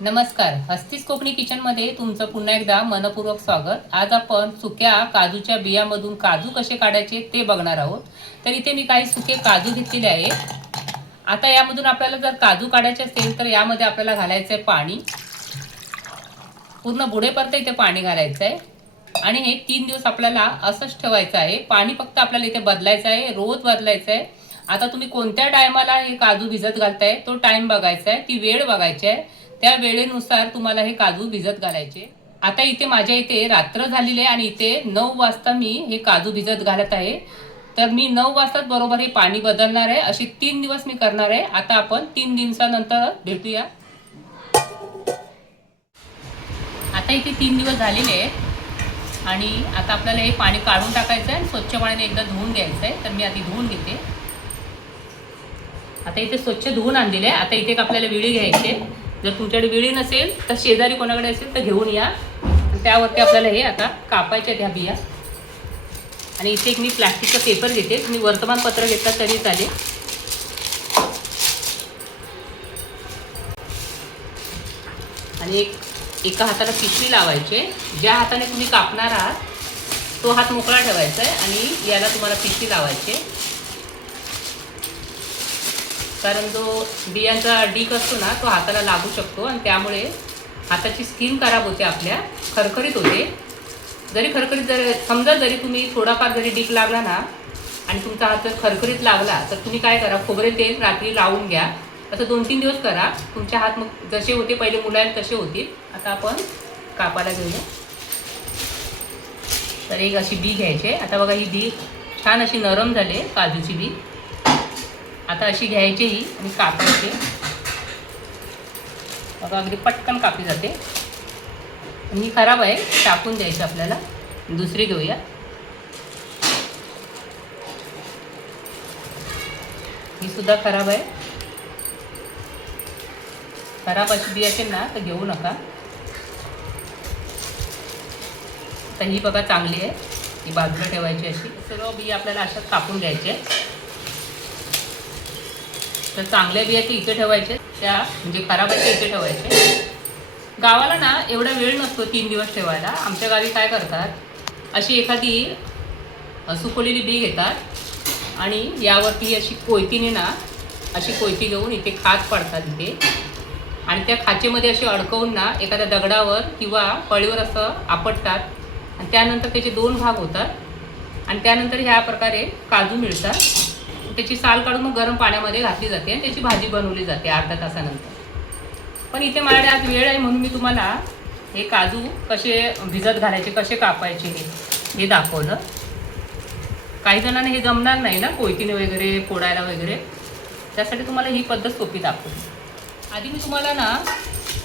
नमस्कार. हस्तीस कोकणी किचनमध्ये तुमचं पुन्हा एकदा मनपूर्वक स्वागत. आज आपण सुक्या काजूच्या बियामधून काजू कसे काढायचे ते बघणार आहोत. तर इथे मी काही सुके काजू घेतलेले आहे. आता यामधून आपल्याला जर काजू काढायचे असेल तर यामध्ये आपल्याला घालायचं आहे पाणी. पूर्ण बुडेपर्यंत इथे पाणी घालायचं आहे आणि हे 3 दिवस आपल्याला असंच ठेवायचं आहे. पाणी फक्त आपल्याला इथे बदलायचं आहे, रोज बदलायचं आहे. आता तुम्ही कोणत्या टायमाला हे काजू भिजत घालताय तो टाइम बघायचा आहे, ती वेळ बघायची आहे. त्या वेळेनुसार तुम्हाला हे काजू भिजत घालायचे. आता इथे माझ्या इथे रात्र झालेली आहे आणि इथे 9 वाजता मी हे काजू भिजत घालत आहे. तर मी 9 वाजताच बरोबर हे पाणी बदलणार आहे. असे 3 दिवस मी करणार आहे. आता आपण 3 दिवसानंतर भेटूया. आता इथे 3 दिवस झालेले आहेत आणि आता आपल्याला हे पाणी काढून टाकायचं आहे आणि स्वच्छ पाण्याने एकदा धुवून घ्यायचं आहे. तर मी आधी धुवून घेते. आता इथे स्वच्छ धुवून आणलेले आहे. आता इथे एक आपल्याला विळी घ्यायची. जर तुमच्याकडे विळी नसेल तर शेजारी कोणाकडे असेल तर घेऊन या. त्यावरती आपल्याला हे आता कापायचे आहेत ह्या बिया. आणि इथे एक मी प्लास्टिकचा पेपर घेते. तुम्ही वर्तमानपत्र घेतला तरी चालेल. आणि एका हाताला पिशवी लावायचे. ज्या हाताने तुम्ही कापणार आहात तो हात मोकळा ठेवायचा आहे आणि याला तुम्हाला पिशवी लावायची. कारण जो बियांचा डीक असतो ना तो हाताला लागू शकतो आणि त्यामुळे हाताची स्किन खराब होते, आपल्या खरखरीत होते. जरी समजा जरी तुम्ही थोडाफार जरी डीक लागला ना आणि तुमचा हात जर खरखरीत लागला तर तुम्ही काय करा, खोबरे तेल रात्री लावून घ्या. असं 2-3 दिवस करा. तुमचे हात मग जसे होते पहिले मुलायला तसे होतील. आता आपण कापायला घेऊया. तर एक अशी बी घ्यायची. आता बघा ही बी छान अशी नरम झाली काजूची बी. आता अशी घ्यायची ही आणि कापायची. बघा अगदी पटकन कापली जाते. ही खराब आहे, टाकून द्यायची आपल्याला. दुसरी घेऊया. ही सुद्धा खराब आहे. खराब अशी बी असेल ना तर घेऊ नका. तर ही बघा चांगली आहे, ही बाजूला ठेवायची. अशी सर्व बी आपल्याला अशाच कापून घ्यायचे. तर चांगल्या बिया ते इथे ठेवायचे, त्या म्हणजे खराब आहे ते इथे ठेवायचे. गावाला ना एवढा वेळ नसतो 3 दिवस ठेवायला. आमच्या गावी काय करतात, अशी एखादी सुकवलेली बी घेतात आणि यावरती अशी कोयतीने ना अशी कोयती घेऊन इथे खाच पाडतात इथे आणि त्या खाचेमध्ये अशी अडकवून ना एखाद्या दगडावर किंवा पळीवर असं आपटतात आणि त्यानंतर त्याचे 2 भाग होतात आणि त्यानंतर ह्या प्रकारे काजू मिळतात. त्याची साल काढून मग गरम पाण्यामध्ये घातली जाते आणि त्याची भाजी बनवली जाते अर्धा तासानंतर. पण इथे माझ्याकडे आज वेळ आहे म्हणून मी तुम्हाला हे काजू कसे भिजत घालायचे, कसे कापायचे हे दाखवलं. काही जणांना हे जमणार नाही ना कोयतीने वगैरे फोडायला वगैरे, त्यासाठी तुम्हाला ही पद्धत सोपी दाखवते. आधी मी तुम्हाला ना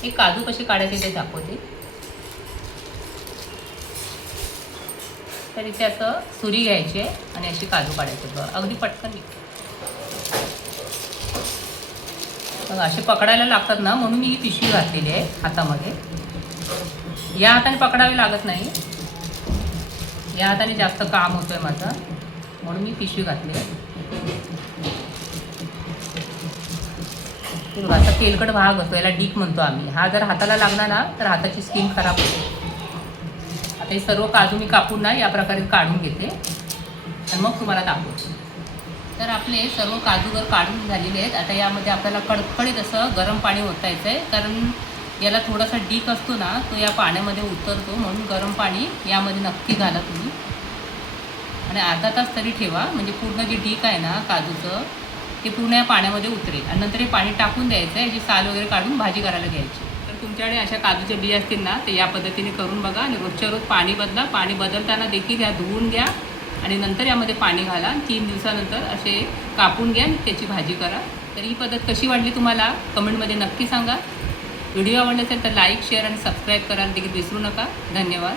हे काजू कसे काढायचे ते दाखवते. तर इथे असं सुरी घ्यायची आणि अशी काजू काढायचे. बघा अगदी पटकन निघते. बघा असे पकडायला लागतात ना म्हणून मी ही पिशवी घातलेली आहे हातामध्ये. या हाताने पकडावे लागत नाही, या हाताने जास्त काम होतोय माझं म्हणून मी पिशवी घातली आहे. बघा असा तेलकट भाग असतो, याला डीक म्हणतो आम्ही. हा जर हाताला लागला ना तर हाताची स्किन खराब होते. आता हे सर्व काजू मी कापून ना या प्रकारे काढून घेते आणि मग तुम्हाला दाखवते. तर आपले सर्व काजू जर काढून झालेले आहेत. आता यामध्ये आपल्याला कडकडीत असं गरम पाणी ओतायचं आहे, कारण याला थोडासा डीक असतो ना तो या पाण्यामध्ये उतरतो, म्हणून गरम पाणी यामध्ये नक्की घाला तुम्ही आणि अर्धा तास तरी ठेवा. म्हणजे पूर्ण जे डीक आहे ना काजूचं ते पूर्ण या पाण्यामध्ये उतरेल आणि नंतर हे पाणी टाकून द्यायचं आहे. याची साल वगैरे काढून भाजी करायला घ्यायची. तर तुमच्याकडे अशा काजूच्या बिया असतील ना तर या पद्धतीने करून बघा आणि रोजच्या रोज पाणी बदला. पाणी बदलताना देखील ह्या धुवून घ्या आणि नंतर यामध्ये पाणी घाला. 3 दिवसानंतर असे कापून घ्या आणि त्याची भाजी करा. तर ही पद्धत कशी वाटली तुम्हाला कमेंटमध्ये नक्की सांगा. व्हिडिओ आवडला असेल तर लाईक, शेअर आणि सबस्क्राईब करायला देखील विसरू नका. धन्यवाद.